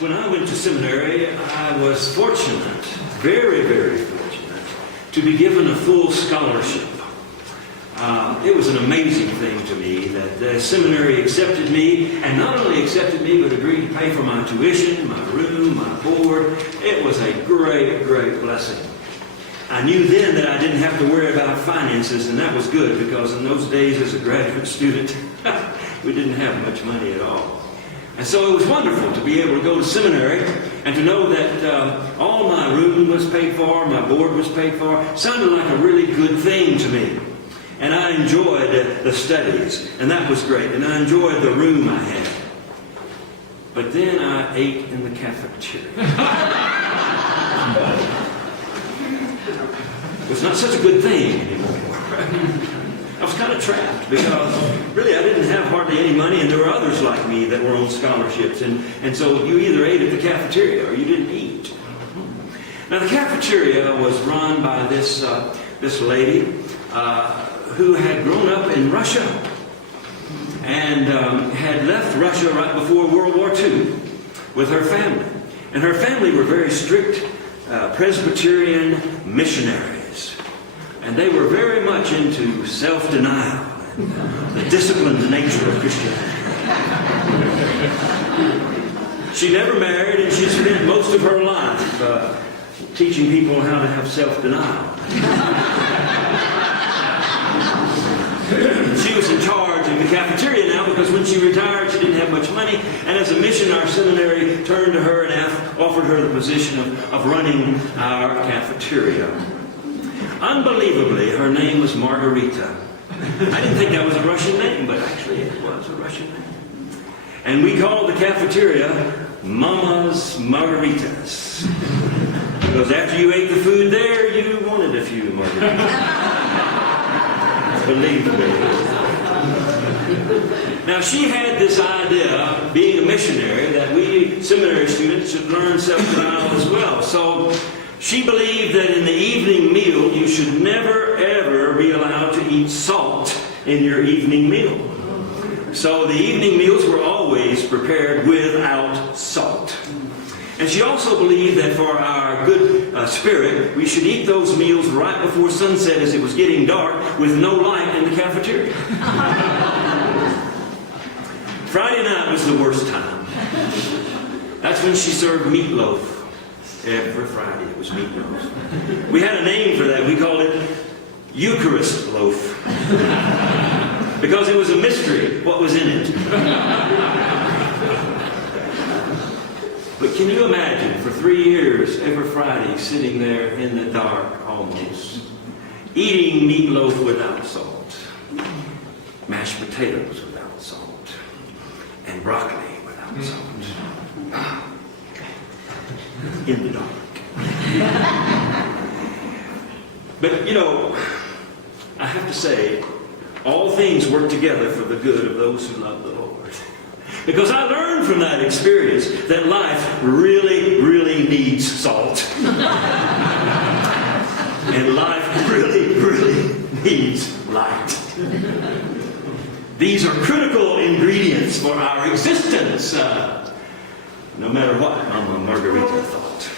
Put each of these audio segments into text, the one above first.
When I went to seminary, I was fortunate, very, very fortunate, to be given a full scholarship. It was an amazing thing to me that the seminary accepted me, and not only accepted me, but agreed to pay for my tuition, my room, my board. It was a great, great blessing. I knew then that I didn't have to worry about finances, and that was good, because in those days as a graduate student, we didn't have much money at all. And so it was wonderful to be able to go to seminary and to know that all my room was paid for, my board was paid for. Sounded like a really good thing to me. And I enjoyed the studies, and that was great. And I enjoyed the room I had. But then I ate in the cafeteria. It was not such a good thing anymore. I was kind of trapped because really I didn't have hardly any money, and there were others like me that were on scholarships. And so you either ate at the cafeteria or you didn't eat. Now the cafeteria was run by this lady who had grown up in Russia and had left Russia right before World War II with her family. And her family were very strict Presbyterian missionaries. And they were very much into self-denial and the disciplined nature of Christianity. She never married, and she spent most of her life teaching people how to have self-denial. She was in charge of the cafeteria now because when she retired, she didn't have much money. And as a mission, our seminary turned to her and offered her the position of running our cafeteria. Unbelievably, her name was Margarita. I didn't think that was a Russian name, but actually it was a Russian name. And we called the cafeteria Mama's Margaritas. Because after you ate the food there, you wanted a few margaritas. Believe me. Now she had this idea, being a missionary, that we seminary students should learn self-denial as well. So she believed that in the evening meal you should never ever be allowed to eat salt in your evening meal. So the evening meals were always prepared without salt. And she also believed that for our good spirit, we should eat those meals right before sunset as it was getting dark with no light in the cafeteria. Friday night was the worst time. That's when she served meatloaf. Every Friday it was meatloaf. We had a name for that. We called it Eucharist loaf. Because it was a mystery what was in it. But can you imagine, for 3 years, every Friday, sitting there in the dark almost, eating meatloaf without salt, mashed potatoes without salt, and broccoli without salt, in the dark. But, you know, I have to say, all things work together for the good of those who love the Lord. Because I learned from that experience that life really, really needs salt. And life really, really needs light. These are critical ingredients for our existence, no matter what Mama Margarita thought.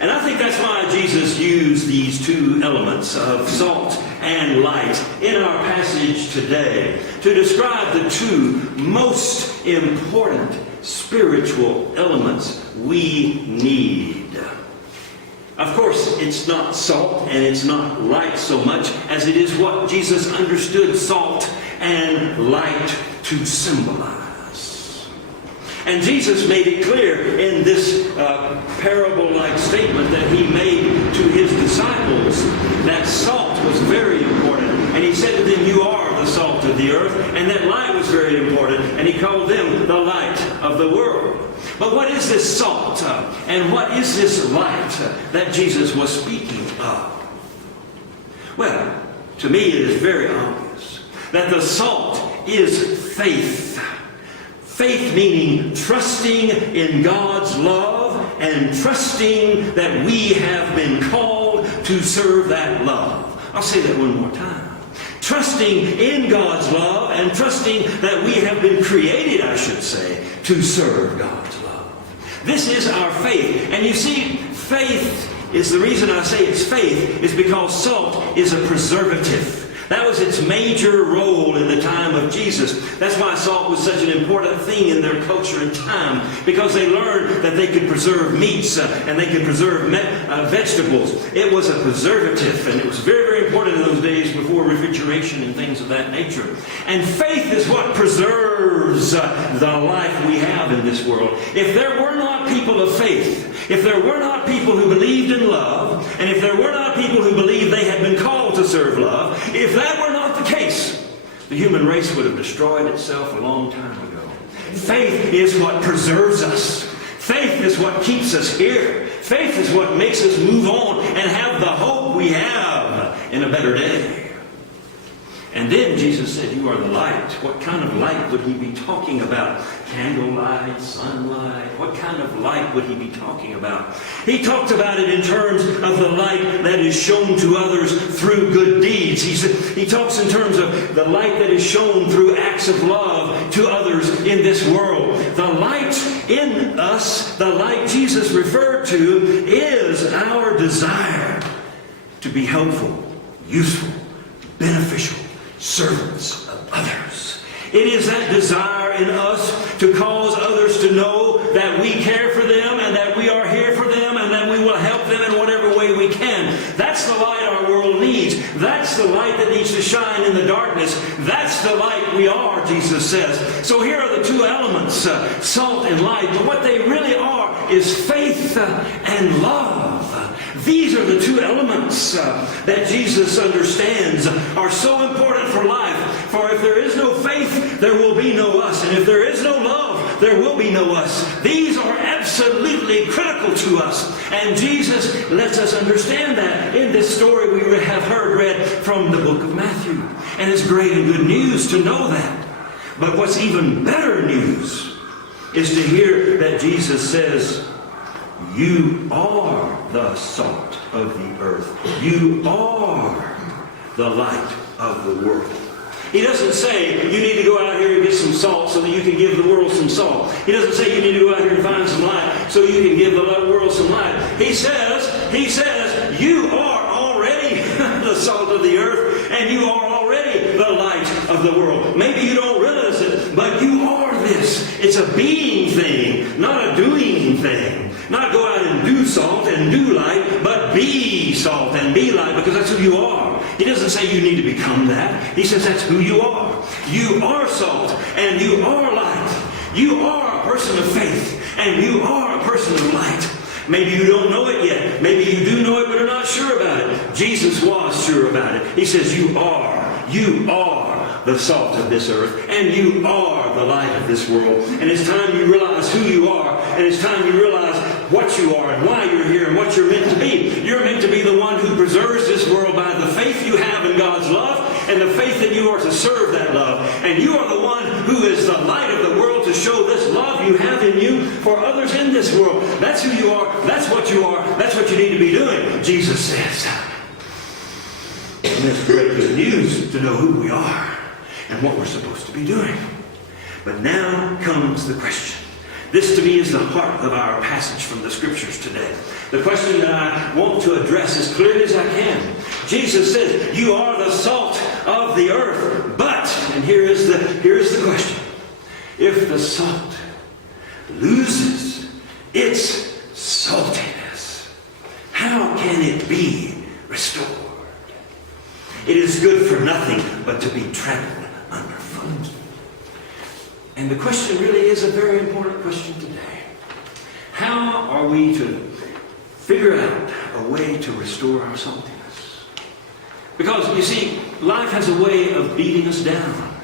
And I think that's why Jesus used these two elements of salt and light in our passage today to describe the two most important spiritual elements we need. Of course, it's not salt and it's not light so much as it is what Jesus understood salt and light to symbolize. And Jesus made it clear in this parable-like statement that he made to his disciples that salt was very important. And he said to them, you are the salt of the earth. And that light was very important. And he called them the light of the world. But what is this salt? And what is this light that Jesus was speaking of? Well, to me it is very obvious that the salt is faith. Faith meaning trusting in God's love and trusting that we have been called to serve that love. I'll say that one more time. Trusting in God's love and trusting that we have been created, I should say, to serve God's love. This is our faith. And you see, faith is the reason I say it's faith, is because salt is a preservative. That was its major role in the time of Jesus. That's why salt was such an important thing in their culture and time, because they learned that they could preserve meats and they could preserve vegetables. It was a preservative, and it was very, very important in those days before refrigeration and things of that nature. And faith is what preserves the life we have in this world. If there were not people of faith, if there were not people who believed in love, and if there were not people who believed they had been called to serve love, if that were not the case, the human race would have destroyed itself a long time ago. Faith is what preserves us. Faith is what keeps us here. Faith is what makes us move on and have the hope we have in a better day. And then Jesus said, you are the light. What kind of light would he be talking about? Candlelight, sunlight. What kind of light would he be talking about? He talked about it in terms of the light that is shown to others through good deeds. He talks in terms of the light that is shown through acts of love to others in this world. The light in us, the light Jesus referred to, is our desire to be helpful, useful, beneficial servants of others. It is that desire in us to cause others to know that we care for them and that we are here for them and that we will help them in whatever way we can. That's the light our world needs. That's the light that needs to shine in the darkness. That's the light we are, Jesus says. So here are the two elements, salt and light. But what they really are is faith and love. These are the two elements that Jesus understands are so important for life. For if there is no faith, there will be no us. And if there is no love, there will be no us. These are absolutely critical to us. And Jesus lets us understand that in this story we have heard read from the book of Matthew. And it's great and good news to know that. But what's even better news is to hear that Jesus says, you are the salt of the earth. You are the light of the world. He doesn't say you need to go out here and get some salt so that you can give the world some salt. He doesn't say you need to go out here and find some light so you can give the world some light. He says, you are already the salt of the earth, and you are already the light of the world. Maybe you don't realize it, but you are this. It's a being thing, not a doing thing. Not go out and do salt and do light, but be salt and be light, because that's who you are. He doesn't say you need to become that. He says that's who you are. You are salt and you are light. You are a person of faith and you are a person of light. Maybe you don't know it yet. Maybe you do know it but are not sure about it. Jesus was sure about it. He says you are the salt of this earth, and you are the light of this world. And it's time you realize who you are, and it's time you realize what you are and why you're here and what you're meant to be. You're meant to be the one who preserves this world by the faith you have in God's love and the faith that you are to serve that love. And you are the one who is the light of the world to show this love you have in you for others in this world. That's who you are. That's what you are. That's what you need to be doing, Jesus says. And it's great good news to know who we are and what we're supposed to be doing. But now comes the question. This to me is the heart of our passage from the Scriptures today. The question that I want to address as clearly as I can. Jesus says, you are the salt of the earth. But, and here is the question. If the salt loses its saltiness, how can it be restored? It is good for nothing but to be trampled underfoot. And the question really is a very important question today. How are we to figure out a way to restore our saltiness? Because, you see, life has a way of beating us down.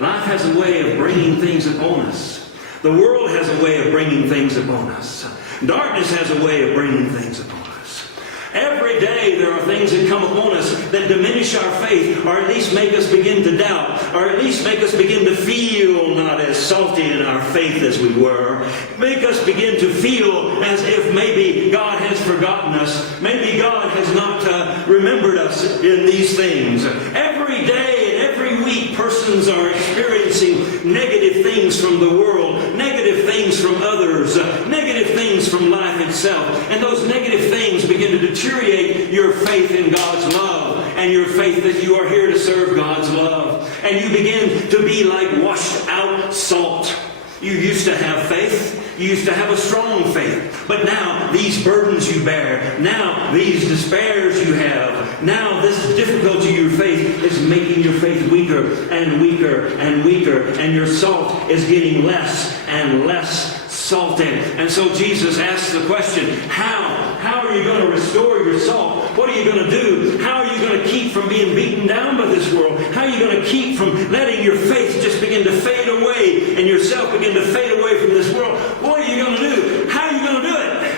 Life has a way of bringing things upon us. The world has a way of bringing things upon us. Darkness has a way of bringing things upon us. Every day there are things that come upon us that diminish our faith, or at least make us begin to doubt, or at least make us begin to feel not as salty in our faith as we were. Make us begin to feel as if maybe God has forgotten us. Maybe God has not remembered us in these things. Every day and every week persons are experiencing negative things from the world, negative negative things from others, negative things from life itself. And those negative things begin to deteriorate your faith in God's love and your faith that you are here to serve God's love. And you begin to be like washed out salt. You used to have faith. You used to have a strong faith. But now these burdens you bear, now these despairs you have, now this difficulty you face is making your faith weaker and weaker and weaker. And your salt is getting less and less salted. And so Jesus asks the question, how are you going to restore your salt? What are you going to do? How are you going to keep from being beaten down by this world? How are you going to keep from letting your faith just begin to fade away and yourself begin to fade away from this world? What are you going to do? How are you going to do it?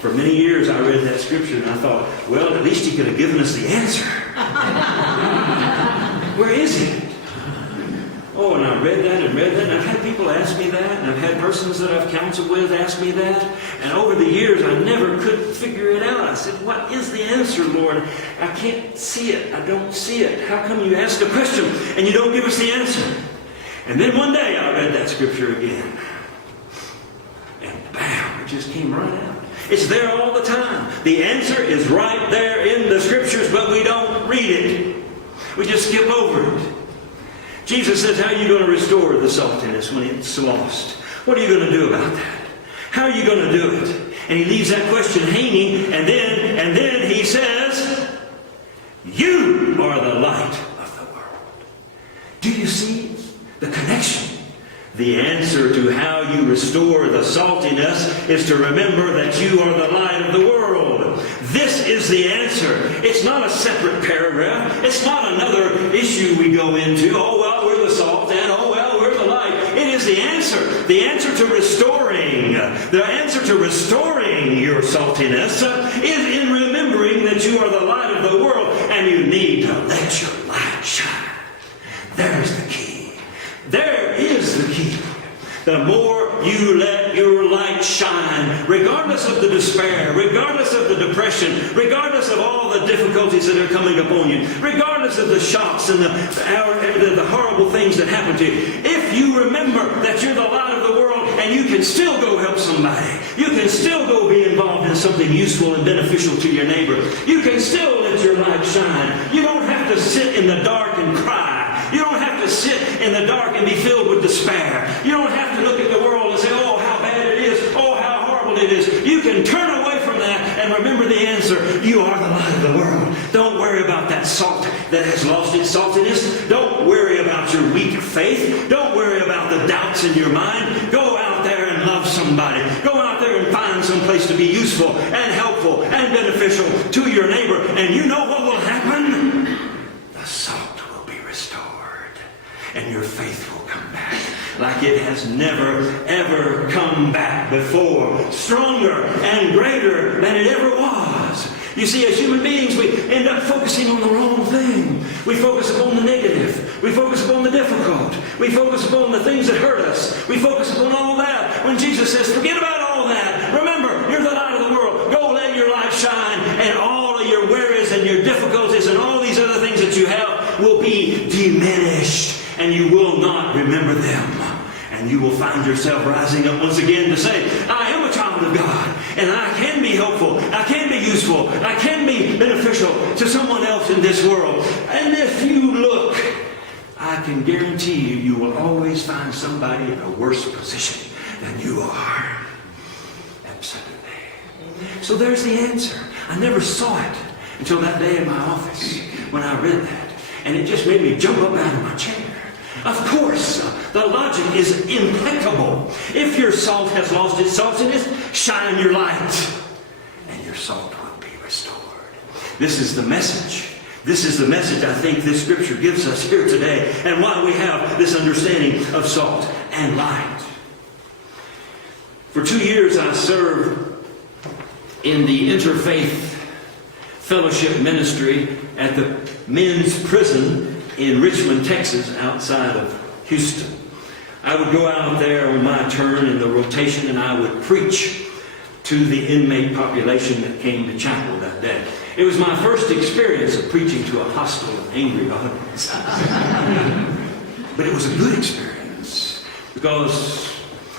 For many years I read that scripture and I thought, well, at least he could have given us the answer. Where is it? Oh, and I read that, and I've had people ask me that, and I've had persons that I've counseled with ask me that. And over the years, I never could figure it out. I said, what is the answer, Lord? I can't see it. I don't see it. How come you ask a question and you don't give us the answer? And then one day, I read that scripture again. And bam, it just came right out. It's there all the time. The answer is right there in the scriptures, but we don't read it. We just skip over it. Jesus says, how are you going to restore the saltiness when it's lost? What are you going to do about that? How are you going to do it? And he leaves that question hanging, and then he says, you are the light of the world. Do you see the connection? The answer to how you restore the saltiness is to remember that you are the light of the world. This is the answer. It's not a separate paragraph. It's not another issue we go into. Oh, well, we're the salt, and oh, well, we're the light. It is the answer. The answer to restoring. The answer to restoring your saltiness is in remembering that you are the light of the world, and you need to let your light shine. There's the key. There is the key. The more you let your light shine, regardless of the despair, regardless of the depression, regardless of all the difficulties that are coming upon you, regardless of the shocks and the horrible things that happen to you, if you remember that you're the light of the world and you can still go help somebody, you can still go be involved in something useful and beneficial to your neighbor, you can still let your light shine. You don't have to sit in the dark and cry. You don't have to sit in the dark and be filled with despair. You don't have to look at the world and say, oh, how bad it is. Oh, how horrible it is. You can turn away from that and remember the answer. You are the light of the world. Don't worry about that salt that has lost its saltiness. Don't worry about your weak faith. Don't worry about the doubts in your mind. Go out there and love somebody. Go out there and find some place to be useful and helpful and beneficial to your neighbor. And you know what will happen? The salt and your faith will come back like it has never, ever come back before. Stronger and greater than it ever was. You see, as human beings, we end up focusing on the wrong thing. We focus upon the negative. We focus upon the difficult. We focus upon the things that hurt us. We focus upon all that. When Jesus says, forget about all that. Remember, you're the light of the world. Go let your light shine, and all of your worries and your difficulties and all these other things that you have will be diminished. And you will not remember them. And you will find yourself rising up once again to say, I am a child of God. And I can be helpful. I can be useful. I can be beneficial to someone else in this world. And if you look, I can guarantee you, you will always find somebody in a worse position than you are. Absolutely. So there's the answer. I never saw it until that day in my office when I read that. And it just made me jump up out of my chair. Of course, the logic is impeccable. If your salt has lost its saltiness, shine your light, and your salt will be restored. This is the message. This is the message I think this scripture gives us here today, and why we have this understanding of salt and light. For 2 years I served in the interfaith fellowship ministry at the men's prison in Richmond, Texas, outside of Houston. I would go out there on my turn in the rotation and I would preach to the inmate population that came to chapel that day. It was my first experience of preaching to a hostile and angry audience. But it was a good experience. Because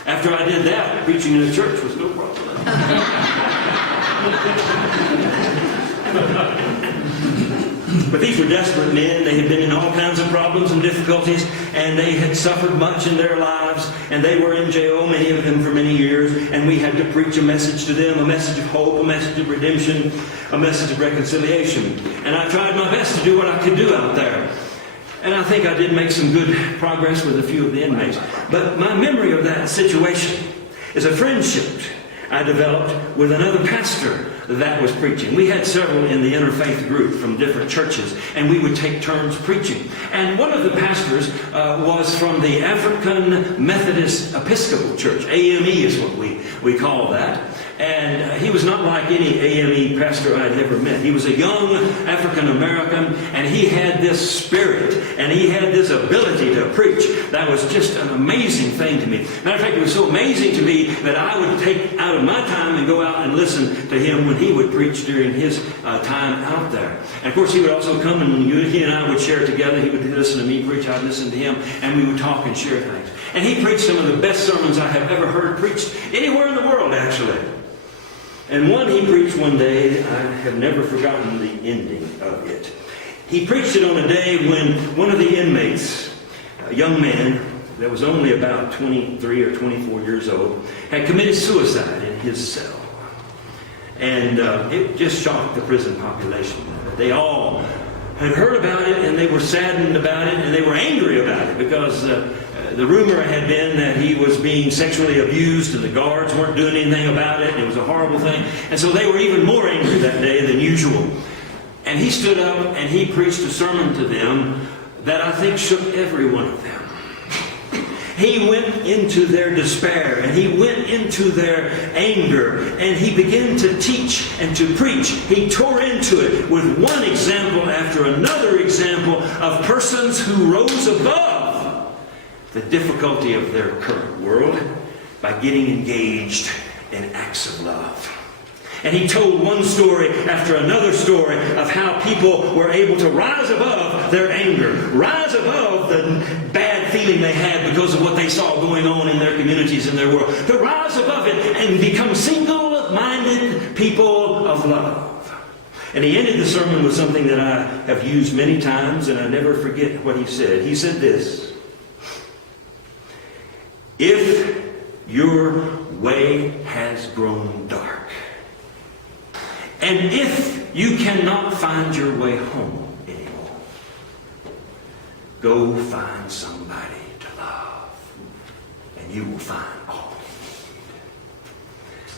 after I did that, preaching in a church was no problem. But these were desperate men. They had been in all kinds of problems and difficulties, and they had suffered much in their lives, and they were in jail, many of them for many years, and we had to preach a message to them, a message of hope, a message of redemption, a message of reconciliation. And I tried my best to do what I could do out there. And I think I did make some good progress with a few of the inmates. But my memory of that situation is a friendship I developed with another pastor that was preaching. We had several in the interfaith group from different churches, and we would take turns preaching. And one of the pastors was from the African Methodist Episcopal Church. AME is what we call that. And he was not like any AME pastor I'd ever met. He was a young African American, and he had this spirit, and he had this ability to preach. That was just an amazing thing to me. Matter of fact, it was so amazing to me that I would take out of my time and go out and listen to him when he would preach during his time out there. And of course, he would also come, and he and I would share together. He would listen to me preach, I'd listen to him, and we would talk and share things. And he preached some of the best sermons I have ever heard preached anywhere in the world, actually. And one he preached one day, I have never forgotten the ending of it. He preached it on a day when one of the inmates, a young man that was only about 23 or 24 years old, had committed suicide in his cell. And it just shocked the prison population. They all had heard about it, and they were saddened about it, and they were angry about it, because the rumor had been that he was being sexually abused, and the guards weren't doing anything about it, and it was a horrible thing. And so they were even more angry that day than usual. And he stood up and he preached a sermon to them that I think shook every one of them. He went into their despair, and he went into their anger, and he began to teach and to preach. He tore into it with one example after another example of persons who rose above the difficulty of their current world by getting engaged in acts of love. And he told one story after another story of how people were able to rise above their anger, rise above the bad feeling they had because of what they saw going on in their communities, in their world, to rise above it and become single-minded people of love. And he ended the sermon with something that I have used many times, and I never forget what he said. He said this: if your way has grown dark, and if you cannot find your way home anymore, go find somebody to love, and you will find all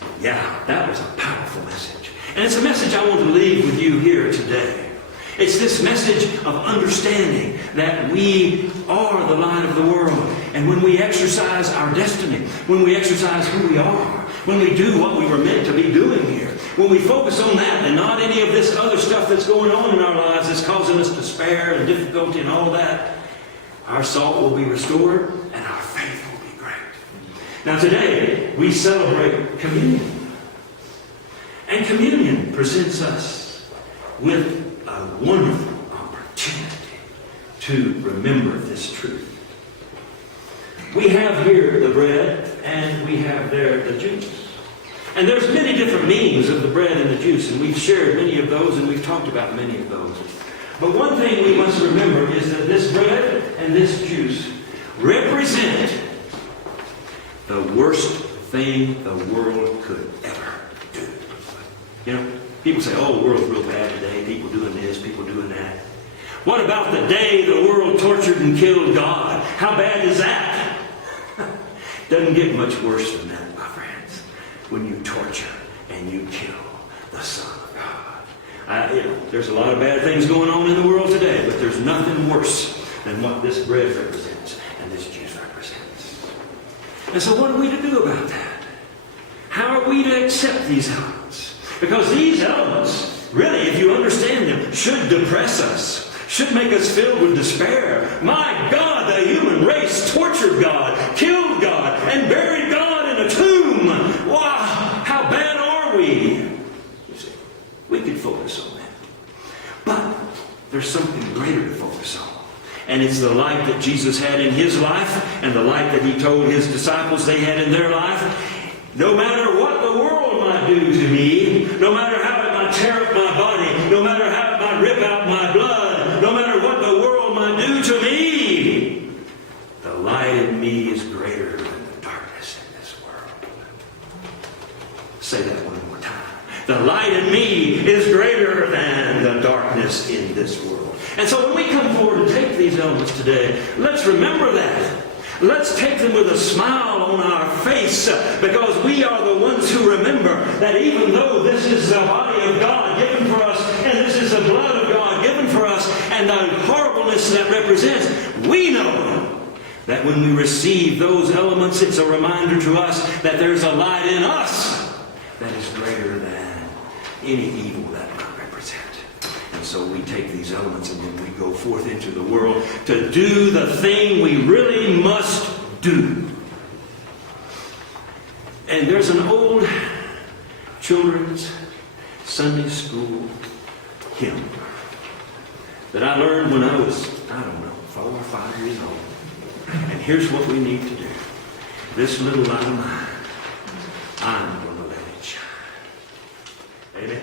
you need. Yeah, that was a powerful message. And it's a message I want to leave with you here today. It's this message of understanding that we are the light of the world. And when we exercise our destiny, when we exercise who we are, when we do what we were meant to be doing here, when we focus on that and not any of this other stuff that's going on in our lives that's causing us despair and difficulty and all of that, our salt will be restored and our faith will be great. Now today, we celebrate communion. And communion presents us with a wonderful opportunity to remember this truth. We have here the bread, and we have there the juice. And there's many different meanings of the bread and the juice, and we've shared many of those, and we've talked about many of those. But one thing we must remember is that this bread and this juice represent the worst thing the world could ever do. You know, people say, oh, the world's real bad today. People doing this, people doing that. What about the day the world tortured and killed God? How bad is that? Doesn't get much worse than that, my friends. When you torture and you kill the Son of God. There's a lot of bad things going on in the world today, but there's nothing worse than what this bread represents and this juice represents. And so what are we to do about that? How are we to accept these elements? Because these elements, really, if you understand them, should depress us, should make us filled with despair. My God, the human race tortured God, killed God, and buried God in a tomb. Wow, how bad are we? You see, we could focus on that. But there's something greater to focus on. And it's the light that Jesus had in his life and the light that he told his disciples they had in their life. No matter what the world might do to me, no matter how it might tear up my body, no matter how it might rip out my blood, no matter what the world might do to me, the light in me is greater than the darkness in this world. Say that one more time. The light in me is greater than the darkness in this world. And so when we come forward and take these elements today, let's remember that. Let's take them with a smile on our face, because we are the ones who remember that even though this is the body of God given for us, and this is the blood of God given for us, and the horribleness that represents, we know that when we receive those elements, it's a reminder to us that there's a light in us that is greater than any evil that might represent. And so we take these elements and then we go forth into the world to do the thing we really must do. And there's an old children's Sunday school hymn that I learned when I was, 4 or 5 years old. And here's what we need to do. This little light of mine, I'm going to let it shine. Amen.